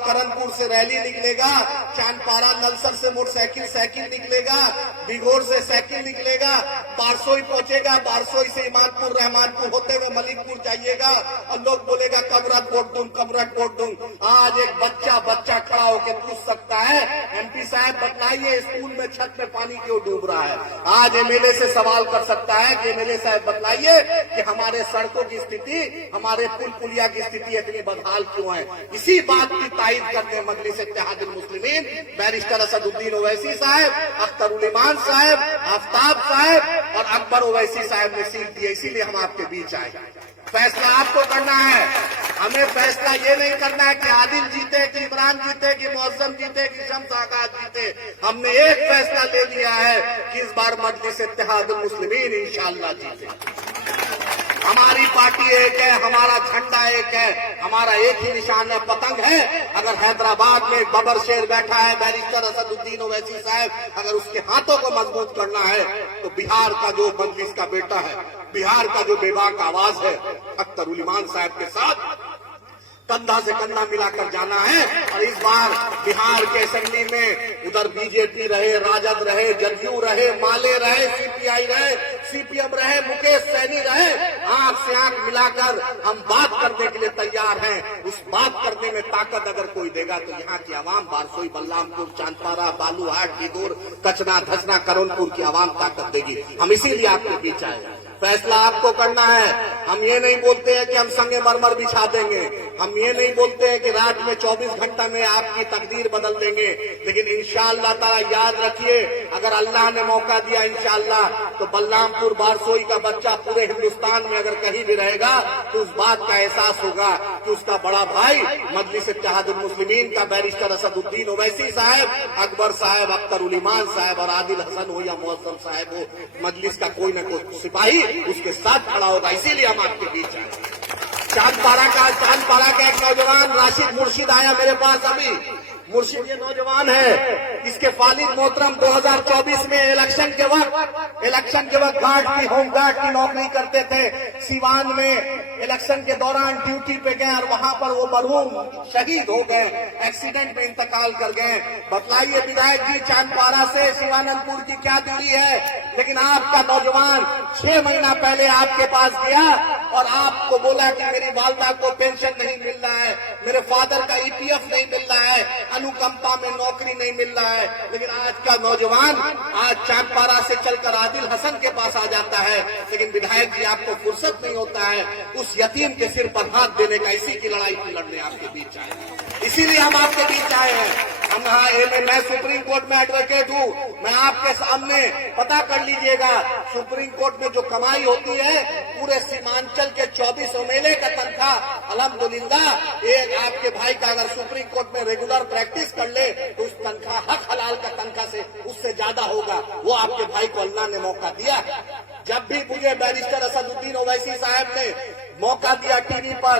करनपुर से रैली निकलेगा, चांदपारा नलसर से मोटरसाइकिल निकलेगा, बिघोर से साइकिल निकलेगा, बारसोई पहुंचेगा, बारसोई से इमानपुर रहमानपुर होते हुए मलिकपुर जाइएगा और लोग बोलेगा कमरत वोट दूं, कमरत वोट दूं। आज एक बच्चा खड़ा होकर पूछ सकता है, एमपी साहब बतलाइए स्कूल में छत में पानी क्यों डूब रहा है। आज एमएलए से सवाल कर सकता है कि एमएलए साहब बतलाइए कि हमारे सड़कों की स्थिति, हमारे पुल पुलिया की स्थिति इतनी बदहाल क्यों है। इसी बात की तायीद करते मजलिस इत्तेहादुल मुस्लिमीन बैरिस्टर असदुद्दीन ओवैसी साहब, अख्तर उल ईमान साहब, आफ्ताब साहब और अकबर ओवैसी साहब ने सीट दी। इसीलिए हम आपके बीच आए। फैसला आपको करना है। हमें फैसला ये नहीं करना है कि आदिल जीते, कि इमरान जीते, कि मुअज्जम जीते, कि शम्स आगाज जीते। हमने एक फैसला ले लिया है कि इस बार मजलिस इत्तेहादुल मुस्लिमीन इंशाअल्लाह जीते। हमारी पार्टी एक है, हमारा झंडा एक है, हमारा एक ही निशान है, पतंग है। अगर हैदराबाद में एक बबर शेर बैठा है बैरिस्टर असदुद्दीन ओवैसी साहब, अगर उसके हाथों को मजबूत करना है तो बिहार का जो मजलिस का बेटा है, बिहार का जो बेबाक आवाज है, अख्तर उल ईमान साहब के साथ कंधा से कंधा मिलाकर जाना है। और इस बार बिहार के असेंबली में उधर बीजेपी रहे, राजद रहे, जदयू रहे, माले रहे, सीपीआई रहे, सीपीएम रहे, मुकेश सहनी रहे, आंख से आंख मिलाकर हम बात करने के लिए तैयार हैं। उस बात करने में ताकत अगर कोई देगा तो यहाँ की आवाम, बारसोई, बलरामपुर, चांदपारा, बालूहाट, बिदूर, कचना, धचना, करोनपुर की आवाम ताकत देगी। हम इसीलिए आपके बीच आए। फैसला आपको करना है। हम ये नहीं बोलते हैं कि हम संगे मरमर बिछा देंगे, हम ये नहीं बोलते हैं कि रात में 24 घंटा में आपकी तकदीर बदल देंगे, लेकिन इंशाअल्लाह ताला याद रखिए, अगर अल्लाह ने मौका दिया इंशाअल्लाह तो बलरामपुर बारसोई का बच्चा पूरे हिंदुस्तान में अगर कहीं भी रहेगा तो उस बात का एहसास होगा कि उसका बड़ा भाई मजलिस इत्तेहादुल मुस्लिमीन का बैरिस्टर असदुद्दीन ओवैसी साहब, अकबर साहब, अख्तर उल ईमान साहब और आदिल हसन हो या मुअज्जम साहब हो, मजलिस का कोई न कोई सिपाही उसके साथ खड़ा होगा। इसीलिए हम आपके बीच आए। चांदपारा का एक नौजवान राशिद मुर्शिद आया मेरे पास अभी। मुर्शिद ये नौजवान है, इसके फालिद मोहतरम 2024 में इलेक्शन के वक्त गार्ड की, होमगार्ड की नौकरी करते थे। सिवान में इलेक्शन के दौरान ड्यूटी पे गए और वहां पर वो मरहूम शहीद हो गए, एक्सीडेंट में इंतकाल कर गए। बतलाइए विधायक जी, चांदपारा से शिवानंदपुर की क्या दूरी है, लेकिन आपका नौजवान 6 महीना पहले आपके पास गया और आपको बोला कि मेरी वालदा को पेंशन नहीं मिल रहा है, मेरे फादर का ईपीएफ नहीं मिल रहा है, अनुकंपा में नौकरी नहीं मिल रहा है। लेकिन आज का नौजवान आज चांदपारा से चलकर आदिल हसन के पास आ जाता है, लेकिन विधायक जी आपको फुर्सत नहीं होता है उस यतीम के सिर पर हाथ देने का। इसी की लड़ाई की लड़ने आपके बीच आए, इसीलिए हम आपके बीच आए हैं। हम मैं सुप्रीम कोर्ट में एडवोकेट हूँ, मैं आपके सामने पता कर लीजिएगा, सुप्रीम कोर्ट में जो कमाई होती है पूरे सीमांचल के 24 एमएलए का तनख्वाह अल्हम्दुलिल्लाह एक आपके भाई का अगर सुप्रीम कोर्ट में रेगुलर प्रैक्टिस कर ले तो उस तनख्वाह हक हलाल का तनख्वाह से उससे ज्यादा होगा। वो आपके भाई को अल्लाह ने मौका दिया। जब भी मुझे बैरिस्टर असदुद्दीन ओवैसी साहब ने मौका दिया टीवी पर